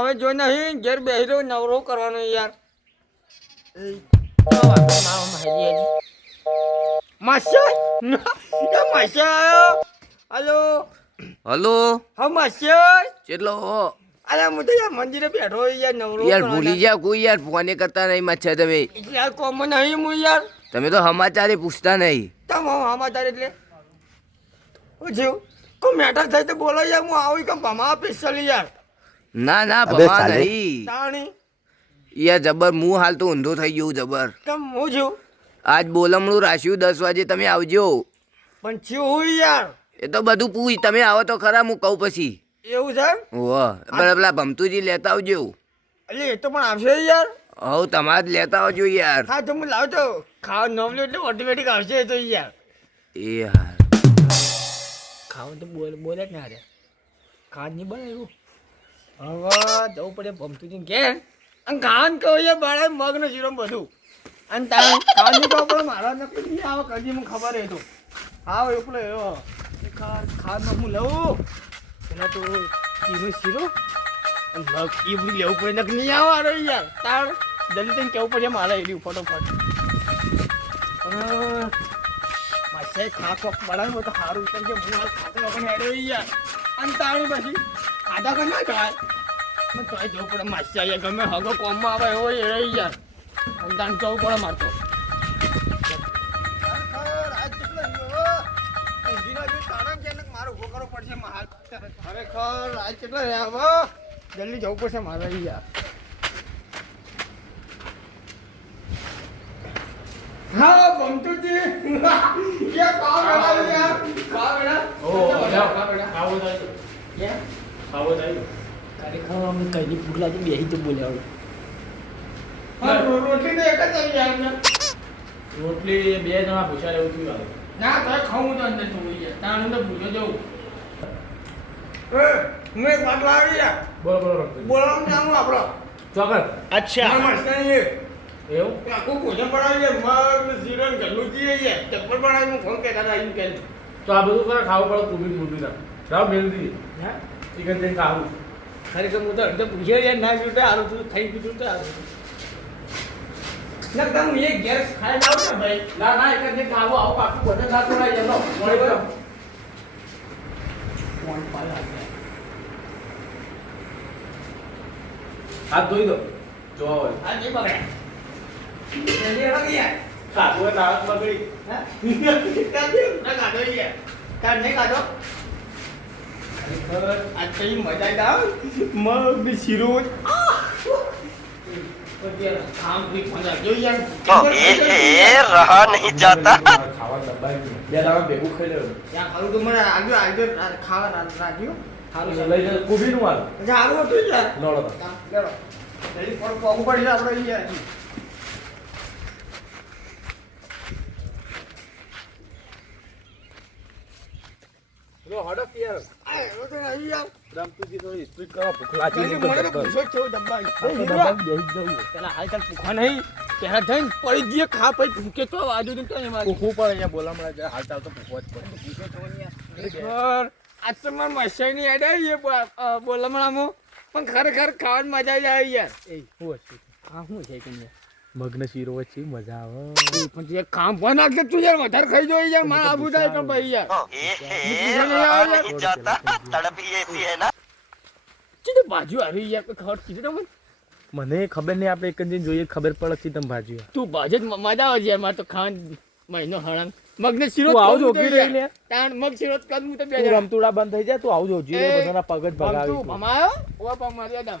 હવે જોઈ નહીં ઘેર રહ્યો નવરો કરવાનો યાર. માસ્ટર માસ્ટર આયો? હલો? હલો? હા માસ્ટર ચેટલો અરે હું તો યાર મંદિરે બેઠો યાર નવરો યાર ભૂલી જા કોઈ યાર ફોને કરતા નહીં મચ્છા તમે. યાર કોમ નહીં હું યાર. તમે તો સમાચારે પૂછતા નહીં. તમ આમાં તારે એટલે? જીવ. કોઈ મેટર થાય તો બોલો યાર હું આવું કેમ ભમા સ્પેશિયલ યાર. ના ના ભમા. નહીં તાણી. યાર જબર હું હાલ તો ઊંધો થઈ ગયું જબર. કેમ હું છું? આજ બોલમણું રાશ્યું દસ વાગે તમે આવજો. પણ હું યાર? એ તો બધું પૂછ તમે આવો તો ખરા હું કહું પછી. એવું છે વાહ બરાબર પેલા ભમતુજી લેતા આવજો. એટલે એ તો પણ આવશે યાર. હવ તમારે જ લેતા આવજો યાર. હા તો હું લાવતો ખાવા નવલું એટલે ઓટોમેટિક આવશે તો યાર. એ યાર ખાવાનું તો બોલ બોલે જ ના રે. ખાવાનું નહીં બનાવ્યું? હવે જવું પડે ભમતુજી ઘેર. અને ખાવાનું કહું યાર બળે, મગનો શીરો બધું. અને તારે ખાવાનું તો આપણે મારા નક્કી નહીં આવે કદી મને ખબર એ તો. હા એકલો એવો. ખાવાનું હું લઉં. પેલા તો શીરો શીરો. અને મગ એ બધું લેવું પડે. નક્કી નહીં આવે આરો યાર. તાર જલ્દી તને કેવું પડે મારે એની ફટોફટ પણ માસે ખા કોક બનાવ્યો તો સારું કેમ કે હું હાલ ખાતો વગર હેડ્યો યાર. અને તાણી પછી? ખાધા કર ના ખાય પણ તોય જવું પડે માસી યાર ગમે હગો કોમમાં આવે એવો એ રહી યાર અને તાણ જવું પડે મારતો ખરેખર આજ કેટલા રહ્યા હવે જલ્દી જવું પડશે મારે યાર હા બમતુજી યાર કામ બેડા યાર? કામ બેડા ઓ, જાઓ. આવો થાય તો. આવો થાય તો. ખરેખર અમે કઈની ભૂખ લાગી બેહી તો બોલ્યા રોટલી તો એક જ આવી યાર રોટલી બે જણા પૂછ્યા લેવું થયું ના તો ખાવું તો અંદર ભૂલો જવું. એ હું એક વાત લાવી યાર. બોલો બોલો. બોલાવું નામ આપણો ચોકડ. અચ્છા. મસ્ત એવું? આખું ભોજન બનાવી મગ જીરણ ગલ્લું જીએ ચપ્પલ બનાવી હું ફોન કહેતા હતા એમ કે તો આ બધું કરે ખાવું પડે કુબી મૂકી મોટી જાઓ મેલ દી. હા? ચિકન જઈને ખાવું ખરેખર હું તો અડધો પૂછ્યો યાર ના જોયું તો હારું તું થઈ ગયું તો હારું ના તમે એક ગેસ ખાઈ જાવ ને ભાઈ. ના ના એક જ જઈને ખાવું પાકું બધે ના તોડાય જતો મોડે કરો. ફોન પાડો હાથ ધોઈ દો. જોવા હોય આ નહીં બગડે જલ્દી હળો કે યાર ખાધું હોય તો બગડી હા? કાઢો યાર કાઢ નહીં કાઢો. ખરેખર મજા આવ. મગ શીરો તો એ છે એ રહા નહીં જાતા. ખાવા દબાઈ ભેગું ખાઈ લેવું ત્યાં ખાવું તો મને આગળ આગળ ખાવા રાખ્યું સારું લઈ જાય કોબી નું વાળ સારું હતું યાર. લડો પણ પગ પડી જાય આપણે યાર. યાર જાય બોલમણામાં પણ ખરેખર ખાવાની મજા આવી આવી યાર એ શું હશે હા શું છે? કે મગ્ન શીરો વચ્ચે મજા આવે. પણ તું કામ પણ નાખે તું યાર વધારે ખાઈ જો યારમાં આબુ જાય તો ભાઈ યાર. જાતા તડપી એસી હે ના? ચીને બાજુ આવી યાર કોઈ ખબર કીધું મને ખબર નહીં આપણે એક જ જોઈએ ખબર પડે તમે ભાજી તું ભાજ જ મજા આવે છે મારે તો ખાન મહિનો હળંગ મગને શીરો આવજો જોગી રહી લે તાણ મગ શીરો કદ હું તો બે રમતુડા બંધ થઈ જાય તું આવજો જોજી બધાના પગ જ ભગાવી તું ભમાયો? ઓ પગ મારી દમ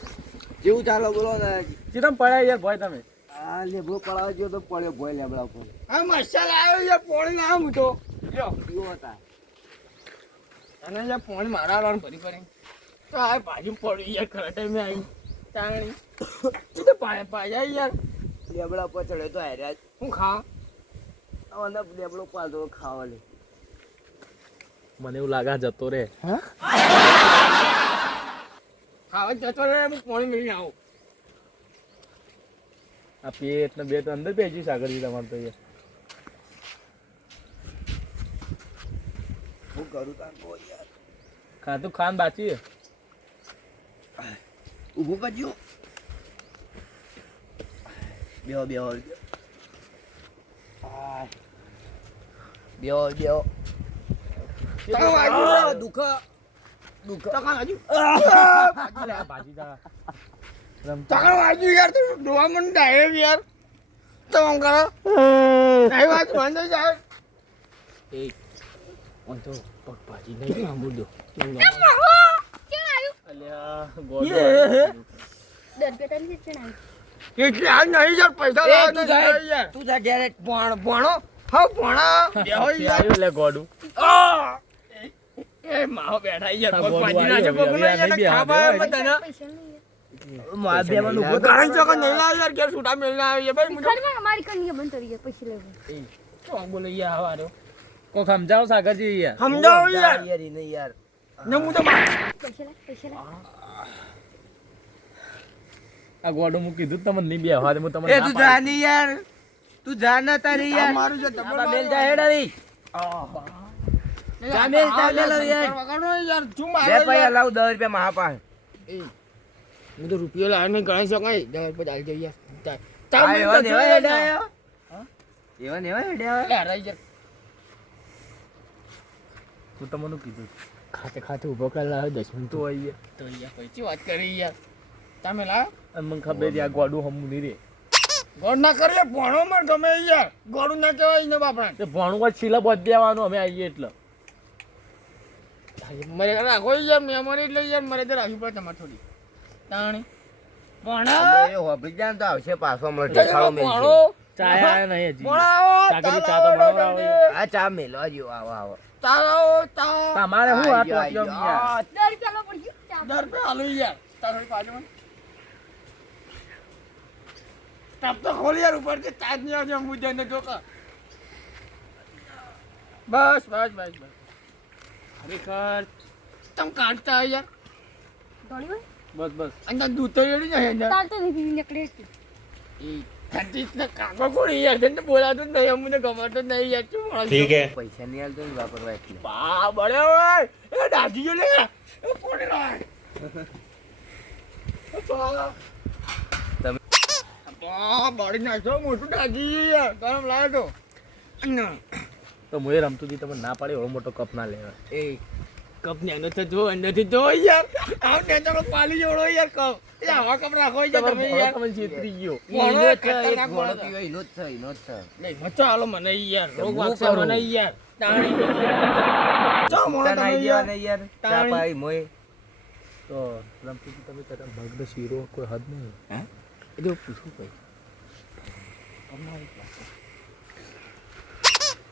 કેવું ચાલો બોલો ને. ચિતમ પડ્યા યાર ભાઈ તમે. આ લેબડો પડાવ જો તો પડ્યો ભોય લેબડા ઉપર. આ માસ્ટર આવ્યો યાર પોણી ના હું તો જો હતા? અને યાર પોણી મારા આવાનું ભરી ભરી તો આ ભાજી પડી યાર ખરા ટાઈમે આવી ચાણી તો પાયા પાયા યાર. લેબડા પર ચડે તો હાર્યા હું ખા લેબડો પાલતો ખાવા લે. મને એવું લાગે જતો રે. ખાવા જતો રે હું પાણી મેળવી આવું. આ અંદર સાગરજી તમારે તો યાર હું કરું તાર બોલ યાર. ખાતું ખાન બાચી હે. ઊભું કરજો. બેહો બેહો આ. બેહો બેહો. ચાલો વાગ્યું. દુઃખ. વાગ્યું યાર તું ડોવા મને ડાયરેક્ટ યાર. તો આમ કરો. નહીં વાત વાંધો સાહેબ એ ઓન તો પગ ભાજી નહીં આંબુ દો. અલ્યા ગોડો યે. ચણાયું એટલે આ નહીં યાર પૈસા લાવ તું. યાર. તું જા ભણ ભણો. હા ભણા. બેહો યાર. લે ગોડું. આ! એ માહો બેઠા યાર પગ બોલ, ભાજી નાખે બોલ, પગનો યાર ખાવા બેહવા આવે બધાને પૈસા નહીં માર બેવાનું ઊભો કારણ ચોકન નહીં લાવ યાર ઘેર છૂટા મેલના આવી ભાઈ મુજો મારી કન્યા બંધ કરી ગયા પૈસા લેવું. તો બોલે યાર હવારો? કોક સમજાવો સાગરજી યાર. સમજાવો યાર. યાર ઈને યાર. ને હું તો પૈસા લે પૈસા લે આ ગોડું હું કીધું તમને નહીં બે દે હું તમને એ તું પાડી. જા ની યાર. તું જા તારી યાર. મારું છે ડબલ મેલ જા હેડ આવી. જા મેલ, જા યાર. વગાડો યાર શું બે મારે પૈયા યાર? લાવ 10 રૂપિયા માં આપા હું તો રૂપિયો લાવીને ગણાઈ શકાય દસ રૂપિયા આલી દઉં યાર. એવા મને તો જોઈએ હેડ્યા. એવા? નેવા હેડ્યા આયો. લે, હરાઈ યાર. હું તમને કીધું. ખાતે ખાતે ઊભો કર લાવ 10 મિનિટ. તો આઈએ તો યાર પછી વાત કરી યાર. તમે લાવ. અને મને ખબર યાર આ ગોડું હમું નહીં રે. ગોળ ના કરીએ ભણો માં ગમે યાર. ગોળું ના કહેવાય ને બાપરા તે ભણું હોય છેલ્લા બધે દેવાનું અમે આવીએ એટલે. મરે રાખો યાર મહેમાન એટલે યાર મરે તો રાખવી પડે તમારે થોડી. તાણી. પણ એ હોભળી જાય તો આવશે પાછો હમણાં મેલશે. ભણો. ચાય આયા નહીં હજી. સાગરજી ચા તો યાર. આ ચા મેલવા જો આવો આવો. તારો તા તમારે શું આ પડી ગયું દર પે હાલો યાર. તારો પાજો તબ તો ખોલી યાર ઉપર કે તાજ નહીં આવજો મુજે ને જોકા બસ બસ બસ બસ. ખરેખર તમ કાઢતા યાર બસ બસ. અંદર દૂધ તો રેડી જાય અંદર તાર તો નહીં નીકળે છે એ ઠંડી ને કાકો કોણી યાર? તને બોલાતું જ નહીં અમને ગમાતું નહીં યાર. શું મળે ઠીક પૈસા નહીં આલતો ને વાપરવા એટલે. બા બળે ઓય! એ દાદી જો લે! એ કોણ લાય તમે- બા બળી નાખો મોટું દાદી યાર. તમે લાવે તો અન્ન. તો હું એ રમતું હતી તમે ના પાડી એવો મોટો કપ ના લેવા એ કપ ને અંદર તો જો અંદરથી જો યાર. આવ ને તમે પાલી જોડો યાર કપ. એ આવા કપ રાખો યાર તમે યાર. તમે છેતરી ગયો. છે, ખતરનાક એક ઘોડો પીવો ઈનો જ છે, ઈનો જ છે. નહીં મચ્છો હાલો મને યાર. રોગ હું વાગશે મને યાર. તાણી. ચો મોણો તમે યાર. યાર. ચા. પાઈ મોય. તો રમતું હતી તમે કદા ભગદ શીરો કોઈ હદ નહીં. એ તો પૂછવું ભાઈ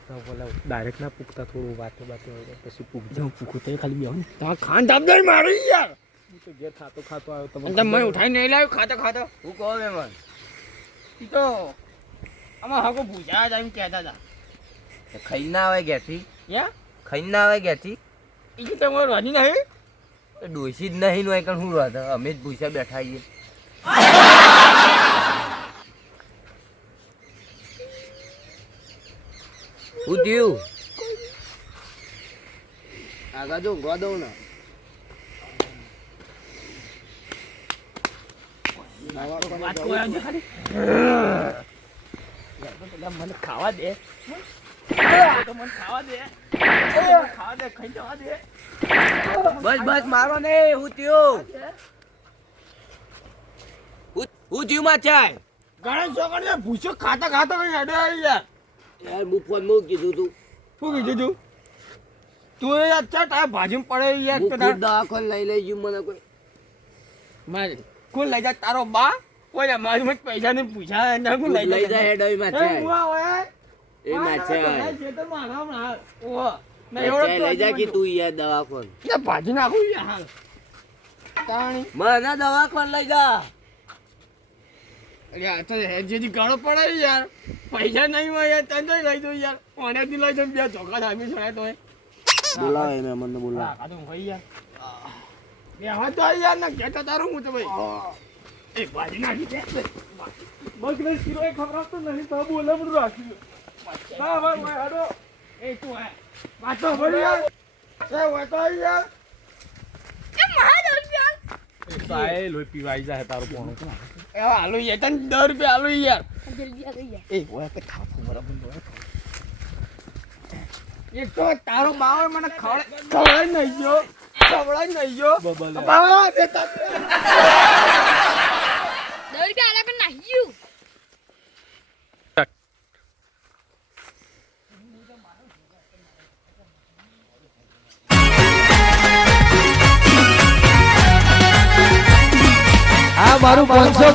તો બોલા ડાયરેક્ટ ના પૂગતા થોડું વાતો વાતો હોય તો પછી પૂગજો. જો પૂછું તો ખાલી બેહો ને. તમાર ખાન દાબ દઈ મારી યાર. હું તો ઘેર ખાતો ખાતો આવ્યો અને તમે મને નહીં લાવ્યો ખાતો ખાતો. હું કહું મહેમાન? એ તો આમાં હાકો ભૂજા જ એમ કહેતા હતા. તો ના આવે ઘેરથી? યા ખાઈને ના આવે ઘેરથી? એ તમારે વાજી નહીં? તો ડોશી જ નહીં નો એકણ હું રહે અમે જ ભૂસ્યા બેઠા છીએ હું થયું આગળ જો ઊંઘવા દઉં ને. મને ખાવા દે મને ખાવા દે ખાવા દે ખાઈ જવા દે બસ બસ મારો ને હું થયું હું- હું માં માચાય ગણેશ છોકરા ભૂસો ખાતા ખાતા કઈ હેડે આવી યાર યાર હું ફોનમાં કીધું તું. શું કીધું તું તું એ યાર તારે ભાજી પડે યાર હું દવાખાને લઈ લઈ ગયું મને કોઈ. મારે કોણ લઈ જાય તારો બા કોઈ અમારી મત પૈસા ને પૂછા એને કોણ લઈ લઈ જાય જાય હેડ એ માચાય ઉવા એ. ઓહો. એવડો લઈ જા કે તો તું યાર દવાખાને. ને ભાજી નાખું યાર. તાણી. મને દવાખાને લઈ જા. તો યાર. પૈસા નહીં હોય તને તો લઈ દો યાર. ઓનેથી લઈ દઉં બે ચોખા ધામી છે તો બોલાવે એને મને બોલાવે કાઢું ભાઈ યાર. બે હવે તો યાર ના કહેતા તારું હું તો ભાઈ. એ ભાજી નાખી દે. મગને શીરો એ ખબર તો નહીં તો બોલે બધું રાખી ના ભાઈ ભાઈ હાડો. એ તું હે વાતો ભરી યાર. એ વાતો યાર. એ દસ લોહી પીવાઈ જાય તારું પોણું. એ હાલો યાર તને દસ રૂપિયા હાલો યાર. જલ્દી આ ગઈ એ કે હોય એક તો તારો બાવ મને ખવડે ખવડાય નહીં ગયો. ખવડાય નહીં ગયો. દેતા આ મારું પાંચસો